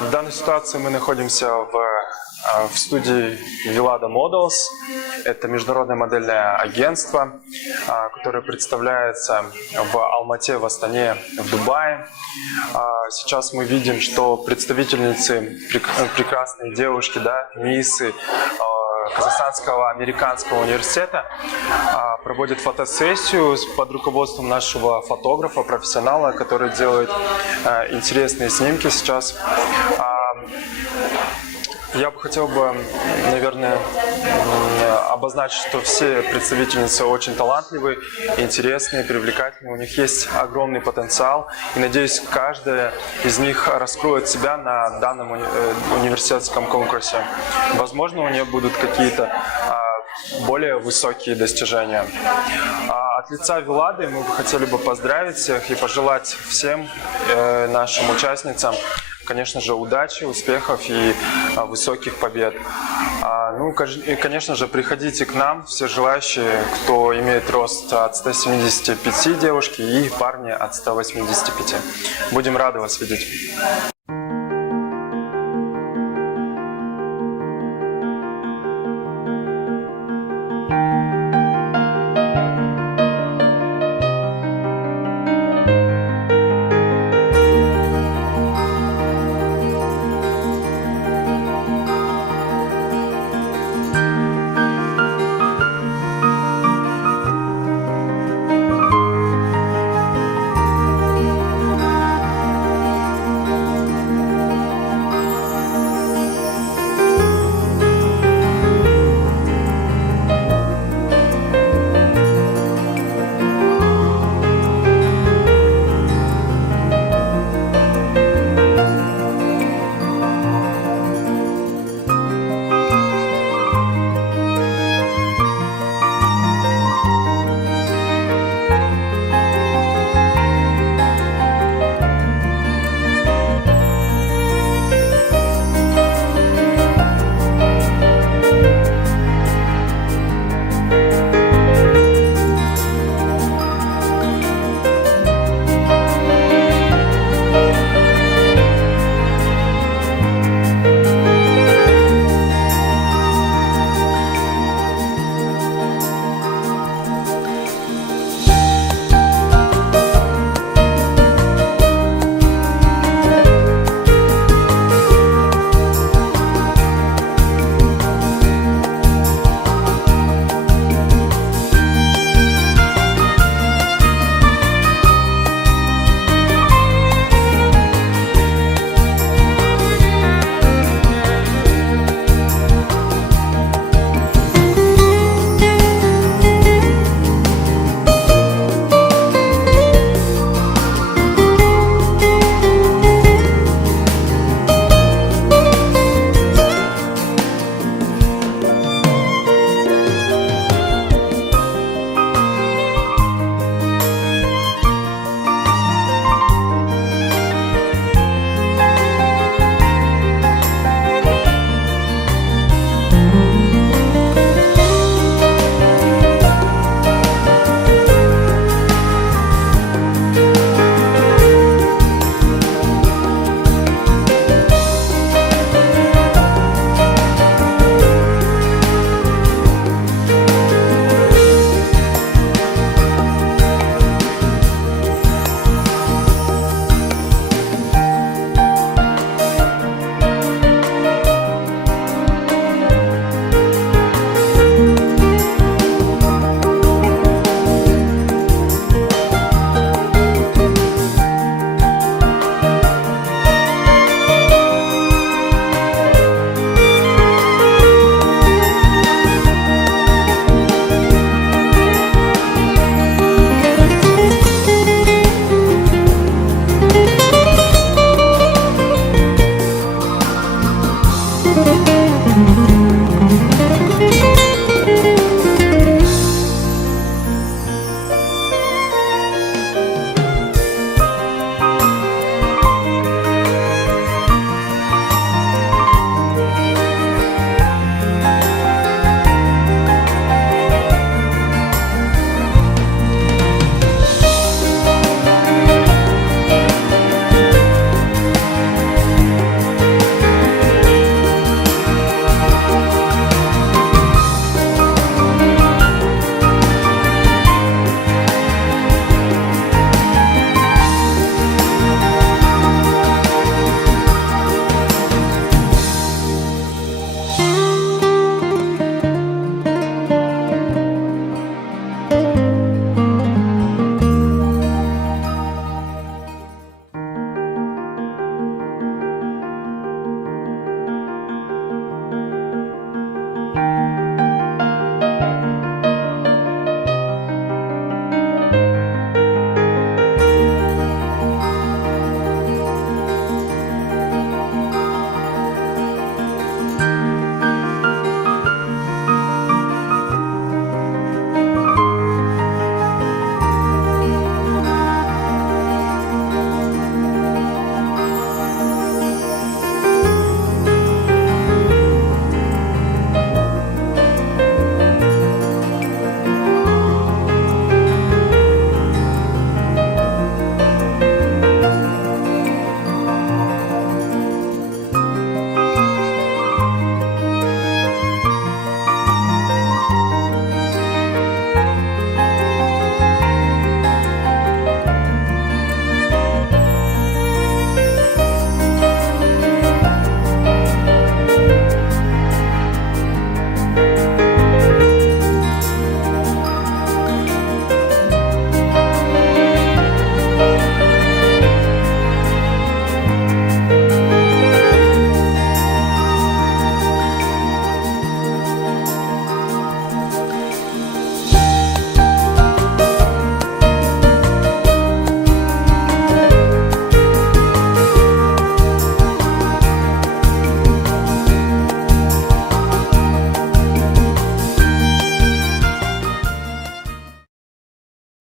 В данной ситуации мы находимся в студии Villada Models. Это международное модельное агентство, которое представляется в Алмате, в Астане, в Дубае. Сейчас мы видим, что представительницы, прекрасные девушки, да, миссы Казахстанского американского университета проводят фотосессию под руководством нашего фотографа, профессионала, который делает интересные снимки сейчас. Я бы хотел наверное, обозначить, что все представительницы очень талантливые, интересные, привлекательные. У них есть огромный потенциал. И, надеюсь, каждая из них раскроет себя на данном университетском конкурсе. Возможно, у нее будут какие-то более высокие достижения. От лица Виллады мы бы хотели поздравить всех и пожелать всем нашим участницам, конечно же, удачи, успехов и высоких побед. Ну, и, конечно же, приходите к нам, все желающие, кто имеет рост от 175 девушки и парни от 185. Будем рады вас видеть.